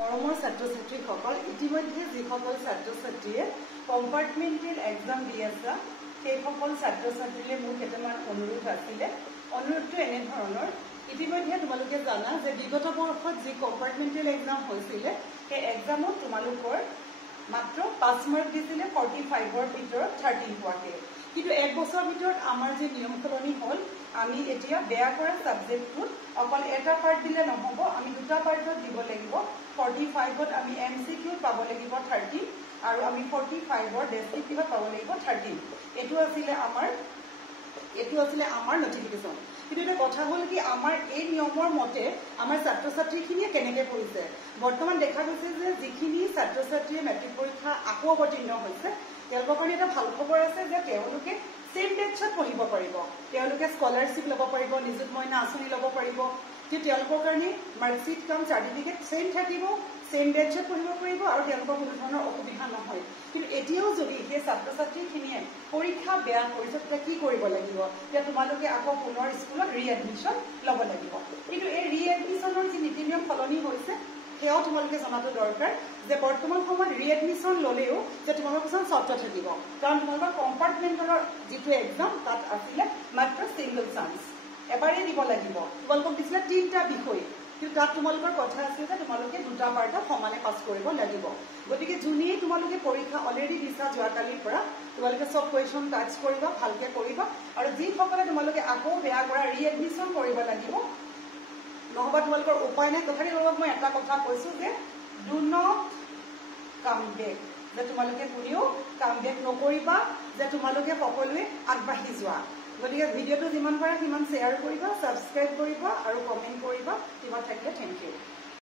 মৰমৰ ছাত্ৰ-ছাত্ৰীসকল ইতিমধ্যে যিসকল ছাত্ৰ-ছাত্ৰীয়ে কম্পাৰ্টমেণ্টেল এক্সাম দি আছে সেইসকল ছাত্ৰ-ছাত্ৰীলৈ মোৰ কেইটামান অনুৰোধ আছিলে। অনুৰোধটো এনেধৰণৰ, ইতিমধ্যে তোমালোকে জানা যে বিগত বৰ্ষত যি কম্পাৰ্টমেণ্টেল এক্সাম হৈছিলে সেই এক্সামত তোমালোকৰ মাত্ৰ 5 মাৰ্ক দিছিলে 45ৰ ভিতৰত 13 পোৱাকে। কিন্তু এক বছৰৰ ভিতৰত আমাৰ যে নিয়ম সলনি হ'ল, আমি এতিয়া বেয়া কৰা ছাবজেক্টটোত অকল এটা পাৰ্ট দিলে নহ'ব, আমি দুটা পাৰ্টত দিব লাগিব। 45ত আমি MCQ পাব লাগিব 30 আৰু আমি 45ৰ ডেছক্ৰিপটিভত পাব লাগিব 30। এইটো আছিলে আমাৰ নটিফিকেশ্যন। কিন্তু এটা কথা হ'ল কি, আমাৰ এই নিয়মৰ মতে আমাৰ ছাত্ৰ-ছাত্ৰীখিনিয়ে কেনেকৈ কৰিছে। বৰ্তমান দেখা গৈছে যে যিখিনি ছাত্ৰ-ছাত্ৰীয়ে মেট্ৰিক পৰীক্ষা আকৌ অৱতীৰ্ণ হৈছে তেওঁলোকৰ কাৰণে এটা ভাল খবৰ আছে যে তেওঁলোকে ছেম বেটছত পঢ়িব পাৰিব, তেওঁলোকে স্কলাৰশ্বিপ ল'ব পাৰিব, নিযুত মইনা আঁচনি ল'ব পাৰিব। যে তেওঁলোকৰ কাৰণে মাৰ্কশ্বিট কাম চাৰ্টিফিকেট ছেম থাকিব, ছেম বেটছত পঢ়িব পাৰিব আৰু তেওঁলোকৰ কোনো ধৰণৰ অসুবিধা নহয়। কিন্তু এতিয়াও যদি সেই ছাত্ৰ-ছাত্ৰীখিনিয়ে পৰীক্ষা বেয়া কৰিছে তেতিয়া কি কৰিব লাগিব, তেতিয়া তোমালোকে আকৌ পুনৰ স্কুলত ৰিএডমিশ্যন ল'ব লাগিব। কিন্তু এই ৰিএডমিশ্যনৰ যি নীতি নিয়ম সলনি হৈছে সেয়াও তোমালোকে জনাটো দৰকাৰ যে বৰ্তমান সময়ত ৰিএডমিশ্যন ল'লেও যে তোমালোকৰ কিছুমান চৰ্ত থাকিব, কাৰণ তোমালোকৰ কম্পাৰ্টমেণ্টেলৰ যিটো এক্সাম তাত আছিলে মাত্ৰ ছিংগল চান্স, এবাৰেই দিব লাগিব। তোমালোকক দিছিলে 3টা বিষয়, কিন্তু তাত তোমালোকৰ কথা আছিল যে তোমালোকে দুটা পাৰ্টত সমানে পাছ কৰিব লাগিব। গতিকে যোনেই তোমালোকে পৰীক্ষা অলৰেডি দিছা যোৱাকালিৰ পৰা তোমালোকে চব কুৱেশ্যন টাচ কৰিবা, ভালকে কৰিবা। আৰু যিসকলে তোমালোকে আকৌ বেয়া কৰা ৰিএডমিশ্যন কৰিব লাগিব, নহবা তোমালোকৰ উপায় নাই। তথাপি তোমালোকক মই এটা কথা কৈছো যে ডু নট কাম বেক, যে তোমালোকে কোনেও কাম বেক নকৰিবা, যে তোমালোকে সকলোৱে আগবাঢ়ি যোৱা। গতিকে ভিডিঅ'টো যিমান পাৰা সিমান শ্বেয়াৰ কৰিবা, ছাবস্ক্ৰাইব কৰিবা আৰু কমেণ্ট কৰিবা। কিবা থাকিলে থেংক ইউ।